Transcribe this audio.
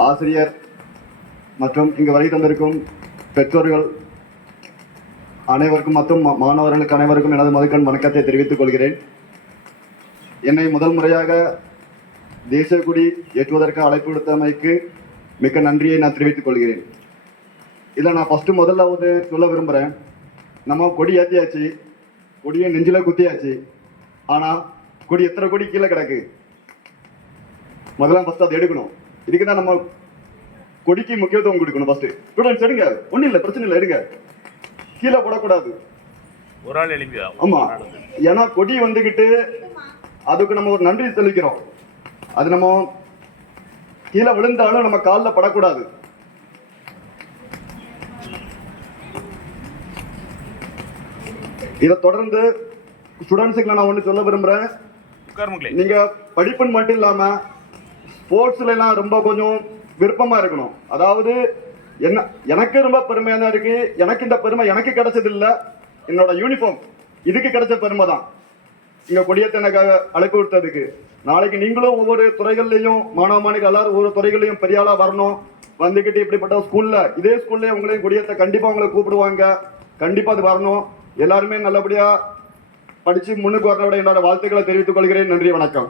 ஆசிரியர் மற்றும் இங்கு வருகை தந்திருக்கும் பெற்றோர்கள் அனைவருக்கும் மற்றும் மாணவர்களுக்கு அனைவருக்கும் எனது மதுக்கண் வணக்கத்தை தெரிவித்துக் கொள்கிறேன். என்னை முதல் முறையாக தேசிய கொடி ஏற்றுவதற்கு அழைப்பு விடுத்தமைக்கு மிக்க நன்றியை நான் தெரிவித்துக் கொள்கிறேன். இதில் நான் முதல்ல ஒரு சொல்ல விரும்புகிறேன். நம்ம கொடி ஏற்றியாச்சு, கொடியை நெஞ்சில் குத்தியாச்சு. ஆனால் கொடி எத்தனை கொடி கீழே கிடக்கு, முதல்ல அதை எடுக்கணும். இதுக்கு தான் நம்ம கொடிக்கு முக்கியத்துவம் கொடுக்கணும். ஸ்டூடெண்ட்ஸ் எடுங்க, ஒன்றும் இல்லை, பிரச்சனை இல்லை, எடுங்க, கீழே போடக்கூடாது. ஒரு ஆள் எழுப்பி. ஆமா, ஏன்னா கொடி வந்துகிட்டு அதுக்கு நம்ம ஒரு நன்றி தெரிவிக்கிறோம். அது நம்ம கீழே விழுந்தாலும் நம்ம காலில் படக்கூடாது. இதை தொடர்ந்து ஸ்டூடெண்ட்ஸுக்கு நான் ஒன்று சொல்ல விரும்புகிறேன். நீங்க படிப்புன்னு மட்டும் இல்லாம ஸ்போர்ட்ஸ்ல எல்லாம் ரொம்ப கொஞ்சம் விருப்பமா இருக்கணும். அதாவது எனக்கு ரொம்ப பெருமையா தான் இருக்கு. எனக்கு இந்த பெருமை எனக்கு கிடைச்சது இல்லை, என்னோட யூனிஃபார்ம் இதுக்கு கிடைச்ச பெருமை தான். இங்க கொடியத்தை எனக்கு அழைப்பு விடுத்ததுக்கு. நாளைக்கு நீங்களும் ஒவ்வொரு துறைகள்லையும் மாணவ மாணவிகள் எல்லாரும் ஒவ்வொரு துறைகளையும் பெரிய ஆளா வரணும். வந்துகிட்டு இப்படிப்பட்ட ஸ்கூல்ல இதே ஸ்கூல்ல உங்களையும் கொடியத்தை கண்டிப்பா உங்களை கூப்பிடுவாங்க. கண்டிப்பா அது வரணும். எல்லாருமே நல்லபடியா படிச்சு முன்னுக்கு வரவிட என்னோட வாழ்த்துக்களை தெரிவித்துக் கொள்கிறேன். நன்றி, வணக்கம்.